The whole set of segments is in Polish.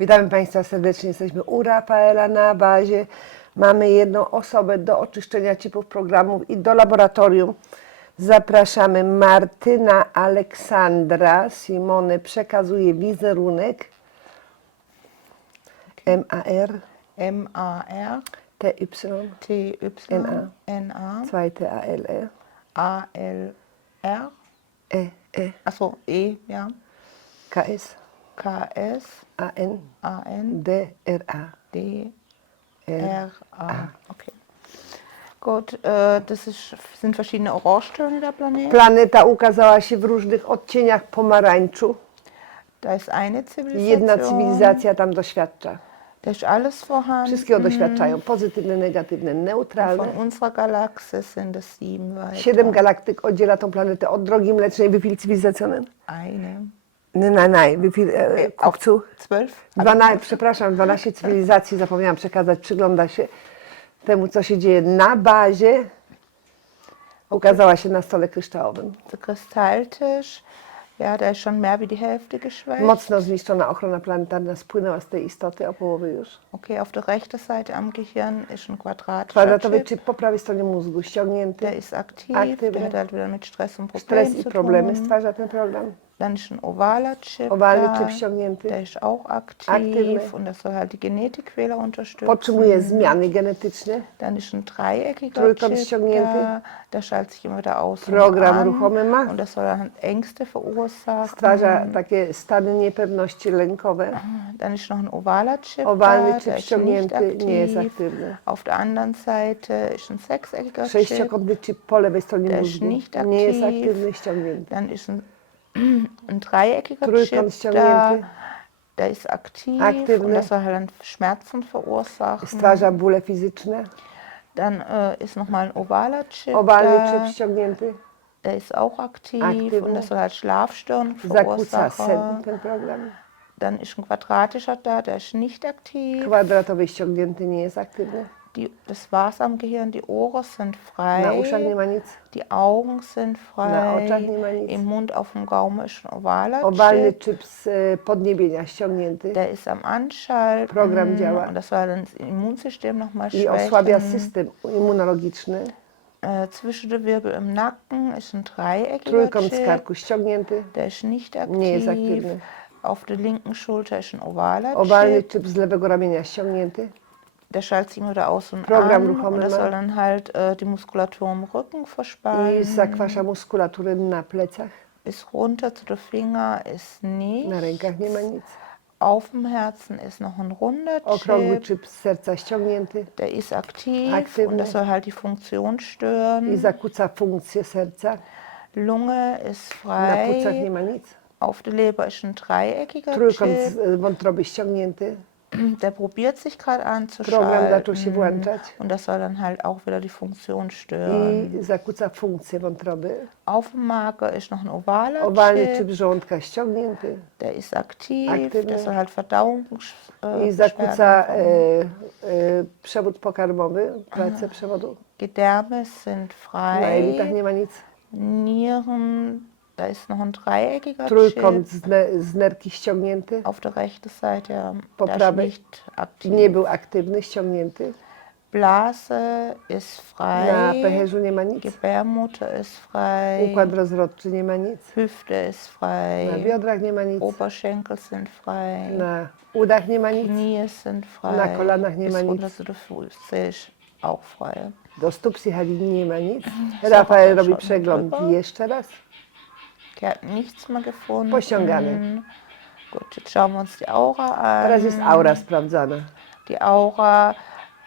Witamy Państwa serdecznie. Jesteśmy u Rafaela na bazie. Mamy jedną osobę do oczyszczenia cipów programów i do laboratorium. Zapraszamy Martyna Aleksandra. Simone przekazuje wizerunek. M-A-R, M-A-R, T-Y, T-Y, N-A, 2 T-A-L-E, A-L-R, E-E, achso, E, ja, K-S, K-S, A-N, A-N, D-R-A. D, R-A. Okay. Gut, äh, das ist, sind verschiedene Orangetöne der Planet. Planeta ukazała się w różnych odcieniach pomarańczu. Da ist eine Zivilisation. Jedna cywilizacja tam doświadcza. Ist alles vorhanden. Wszystkiego doświadczają. Pozytywne, negatywne, neutralne. Von unserer Galaxie sind es sieben weiter. Siedem galaktyk oddziela tą planetę od drogi mlecznej. Wie viel Zivilisationen? Eine. Nein, nein, nein. Wie viel, e, Kokcu? Zwölf? Przepraszam, 12 cywilizacji zapomniałam przekazać. Przygląda się temu, co się dzieje na bazie. Ukazała się na stole kryształowym. Der Kristalltisch, ja, der ist schon mehr wie die Hälfte geschwächt. Mocno zniszczona ochrona planetarna spłynęła z tej istoty o połowę już. Okay, auf der rechten Seite am Gehirn ist ein quadratischer Kwadratowy Chip. po prawej stronie mózgu ściągnięty. Der ist aktiv, Aktywny. der hat halt wieder mit Stress und Stres Problemen i zu problemy stwarza ten program. Dann ist ein ovaler Chip da, chip ściągnięty. der ist auch aktiv Aktywny. und das soll halt die Genetikfehler unterstützen. Zmiany genetyczne. Dann ist ein dreieckiger Trójkąt Chip ściągnięty. da, der schaltet sich immer wieder aus Program und an ruchomy ma. und das soll dann Ängste verursachen. Stwarza takie stany niepewności lękowe. Dann ist noch ein ovaler Chip Owalny da, chip der ist nicht nie aktiv. aktywny. Auf der anderen Seite ist ein sechseckiger Chip. Sześciokątny chip po lewej stronie Der ist nicht nie jest aktiv. aktywny, ściągnięty. Dann ist ein, ein dreieckiger Chip da, der ist aktiv Aktywny. und das soll halt dann Schmerzen verursachen. Stwarza bóle fizyczne. Dann äh, ist nochmal ein ovaler Chip Owalny da, chip ściągnięty. der ist auch aktiv Aktywny. und das soll halt Schlafstörungen verursachen. Dann ist ein quadratischer da, der ist nicht aktiv. Kwadratowy ściągnięty nie jest aktywny. Die, das war's am Gehirn, die Ohren sind frei, die Augen sind frei, im Mund auf dem Gaumen ist ein ovaler Owalny Chip. z e, podniebienia ściągnięty. Der ist am Anschalten Program działa. und das soll dann das Immunsystem nochmal I osłabia schwächen. system immunologiczny. Äh, zwischen den Wirbel im Nacken ist ein dreieckiger Trójkąt z Chip, karku ściągnięty. der ist nicht Nie jest aktiv. aktywny. Auf der linken Schulter ist ein ovaler Owalny Chip, chip z lewego ramienia ściągnięty. Der schaltet sich immer wieder aus und an und das soll dann halt äh, die Muskulatur im Rücken verspannen. I zakwasza muskulatury na plecach. Bis runter zu den Fingern ist nicht. Na rękach nie ma nic. Auf dem Herzen ist noch ein runder Okrągły Chip, chip z serca ściągnięty. der ist aktiv Aktywny. und das soll halt die Funktion stören. I zakłóca funkcję serca. Lunge ist Na płucach nie frei. ma nic. Auf der Leber ist ein dreieckiger Trójkąt Chip. e, wątroby ściągnięty. Der probiert sich gerade anzuschalten. włączać. Und das soll dann halt auch wieder die Funktion stören. I zakłóca funkcję wątroby. Auf dem Magen ist noch ein ovaler Owalny chip żołądka ściągnięty. Der ist aktiv. Aktywny. Der soll halt Verdauungs äh, I zakłóca e, e, przewód pokarmowy, pracę przewodu. Gedärme sind Na jelitach frei. nie ma nic. Nieren, da ist noch ein dreieckiger Trójkąt z, ne, z nerki ściągnięty. Auf der rechten Seite Po der ist prawej nicht aktiv. Nie był aktywny, ściągnięty. Blase ist Na frei. pęcherzu nie ma nic. Gebärmutter ist frei. Układ rozrodczy nie ma nic. Hüfte ist Na frei. biodrach nie ma nic. Oberschenkel sind frei. Na udach nie ma nic. Knie sind frei. Na kolanach nie Bis ma nic. runter zu den Füßen ist auch frei. Do stóp psychalini nie ma nic. Rafael robi przegląd jeszcze raz. Der hat nichts mehr gefunden. Pościągany. Gut, jetzt schauen wir uns die Aura an. Teraz jest aura sprawdzana. Die Aura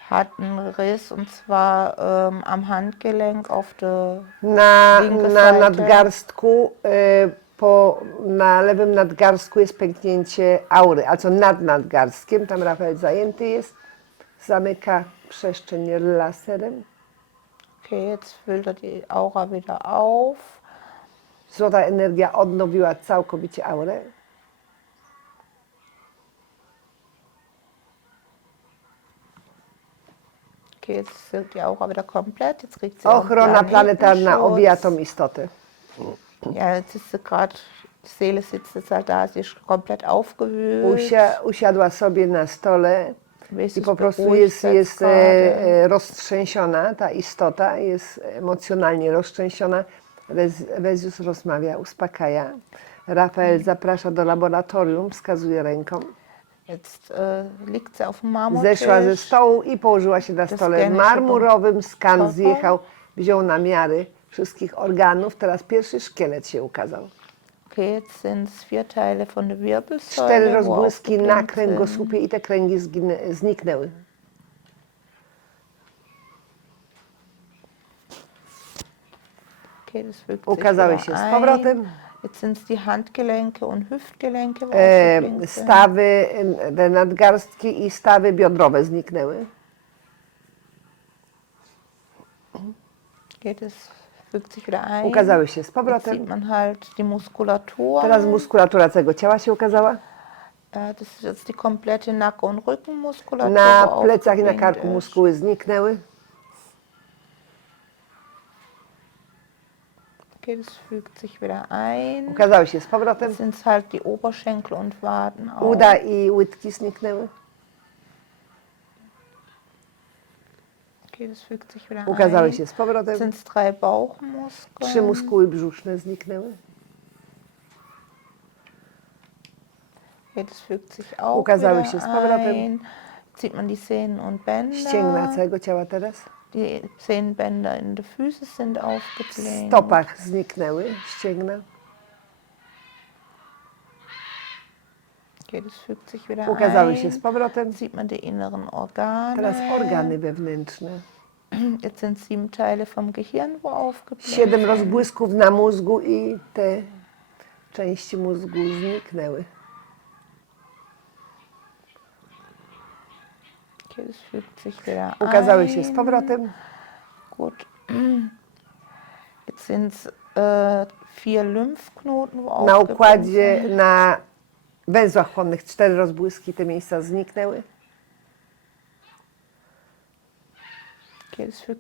hat einen Riss und zwar ähm, am Handgelenk auf der Na, Linke na Seite. nadgarstku, y, po, na lewym nadgarstku jest pęknięcie aury, a co nad nadgarstkiem, tam Rafael zajęty jest, zamyka przestrzeń laserem. Okay, jetzt füllt er die Aura wieder auf. Złota energia odnowiła całkowicie aurę. Okay, jetzt ist die Aura wieder komplett. Jetzt kriegt sie auch einen Ochrona planetarna obija tą istotę. Ja, jetzt ist sie gerade Die Seele sitzt jetzt halt da, sie ist komplett aufgewühlt. Usia, usiadła sobie na stole i po prostu jest, jest e, e, roztrzęsiona, ta istota jest emocjonalnie roztrzęsiona. Rez- Rezius rozmawia, uspokaja. Rafael zaprasza do laboratorium, wskazuje ręką. Jetzt äh, liegt sie auf dem Marmortisch. Zeszła ze stołu i położyła się na To stole marmurowym. Skan zjechał, wziął namiary wszystkich organów. Teraz pierwszy szkielet się ukazał. Okay, jetzt sind es vier Teile von der Wirbelsäule. Cztery rozbłyski na kręgosłupie i te kręgi zginę, zniknęły. Okay, das sich Ukazały się z powrotem. Jetzt sind die Handgelenke und Hüftgelenke. E, stawy, te nadgarstki i stawy biodrowe zniknęły. Sich wieder ein. Ukazały się z Jetzt powrotem. sieht man halt die Muskulatur. Teraz muskulatura całego ciała się ukazała. Ja, das ist jetzt die komplette Nacken- und Rückenmuskulatur. Na plecach i na karku muskuły zniknęły. Das fügt sich wieder ein. Ukazały się z powrotem. Sind halt die Oberschenkel und Waden auch. Uda i łydki zniknęły. Okay, das fügt sich wieder Ukazały ein. się z powrotem. Sind drei Bauchmuskeln. Trzy muskuły brzuszne zniknęły. Okay, das fügt sich auch Ukazały wieder się z powrotem. ein. Sieht man die Sehnen und Ścięgna Bänder. całego ciała teraz. Die Sehnenbänder in der Füße sind W aufgebläht. stopach zniknęły ścięgna. Okay, das fügt sich wieder Ukazały ein. się z powrotem. Sieht man die inneren Organe. Teraz organy wewnętrzne. Jetzt sind sieben Teile vom Gehirn, wo aufgebläht Siedem sind. rozbłysków na mózgu i te części mózgu zniknęły. Wieder Ukazały się z powrotem. Gut. Jetzt sind äh, vier Lymphknoten, wo Na układzie, na węzłach chłonnych cztery rozbłyski, te miejsca zniknęły.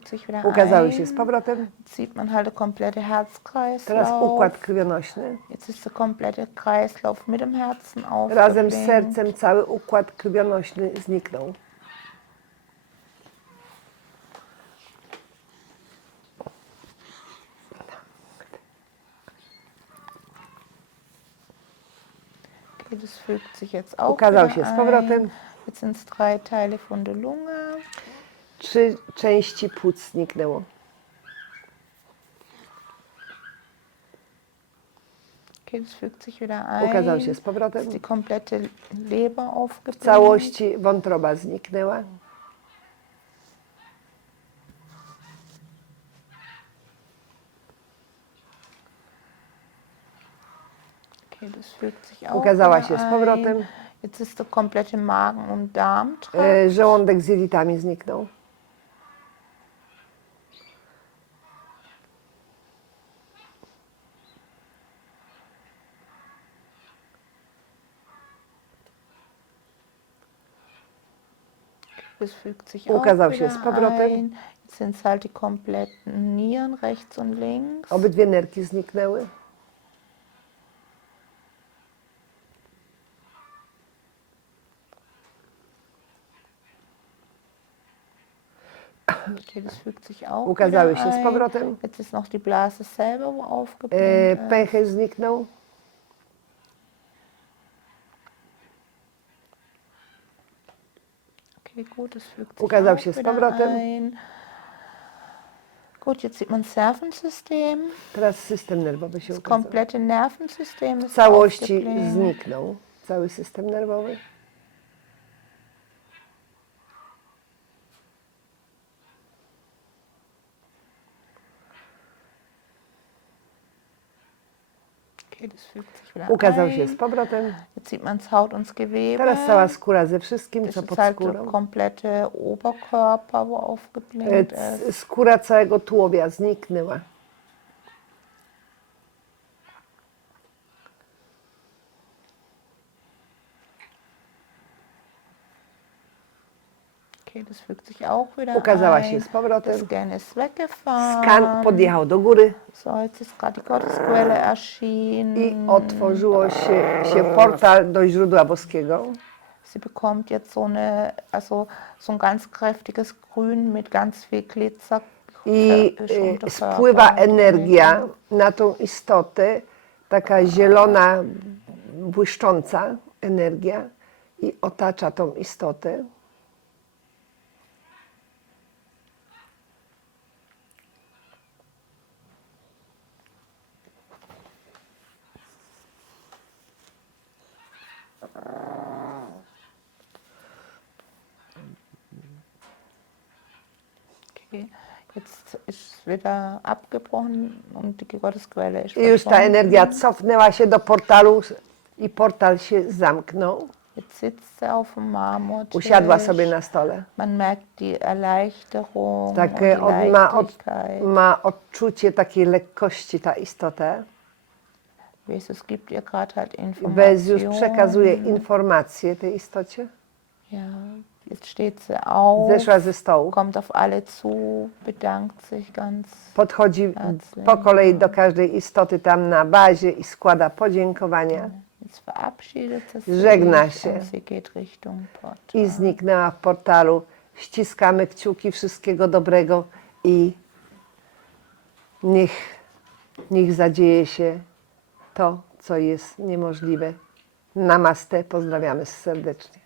Sich wieder Ukazały ein. się z powrotem. Jetzt sieht man halt der komplette Herzkreislauf. Teraz układ krwionośny. Jetzt ist der komplette Kreislauf mit dem Herzen Razem z sercem cały układ krwionośny zniknął. Okay, das fügt sich jetzt auch Ukazał się z powrotem. Jetzt sind es drei Teile von der Lunge. Trzy części płuc zniknęło. Okay, das fügt sich wieder ein. Ukazał się z powrotem. ist die komplette Leber W całości wątroba zniknęła. Okay, das fügt sich auch Ukazała się z powrotem. Jetzt ist der komplette Magen- und Darmtrakt. E, żołądek z jelitami zniknął. Das fügt sich Ukazał auch się wieder z powrotem. ein. Jetzt sind es halt die kompletten Nieren rechts und links. Obydwie nerki zniknęły. Das fügt sich auch Ukazały się z powrotem. Jetzt ist noch die Blase selber, wo E, aufgebläht pęcherz zniknął. Okay, gut, das fügt sich Ukazał auch się z wieder powrotem. ein. Gut, jetzt sieht man das Nervensystem. Teraz system nerwowy się Das ukazał. komplette Nervensystem W całości aufgebläht. zniknął. Cały system nerwowy. Okay, das fügt sich wieder Ukazał się z powrotem. Teraz cała skóra ze wszystkim, co pod skórą. E. Skóra całego tułowia zniknęła. Okay, das fügt sich auch wieder Ukazała ein. się z powrotem. Das Scan ist weggefahren. Skan podjechał do góry So, jetzt ist gerade die Gottesquelle erschienen. i otworzyło się, się portal do źródła boskiego. Sie bekommt jetzt so eine, also so ein ganz kräftiges Grün mit ganz viel Glitzer. I y, spływa energia na tą istotę, taka zielona, błyszcząca energia i otacza tą istotę. Okay. Jetzt ist es wieder abgebrochen und die Gottesquelle ist I już ta energia cofnęła się do portalu i portal się zamknął. Jetzt sitzt sie auf dem Marmortisch. Usiadła sobie na stole. Man merkt die Erleichterung Tak, und die od, ma, od, Leichtigkeit. ma odczucie takiej lekkości ta istota. Jesus gibt ihr gerade halt przekazuje informacje tej istocie. Ja, jetzt steht sie auf, Zeszła ze stołu. kommt auf alle zu, bedankt sich ganz. Podchodzi po kolei do każdej istoty tam na bazie i składa podziękowania. Jetzt verabschiedet sie sich Żegna się. und sie geht Richtung Portal. I zniknęła w portalu. Ściskamy kciuki wszystkiego dobrego i niech, niech zadzieje się to, co jest niemożliwe. Namaste, pozdrawiamy serdecznie.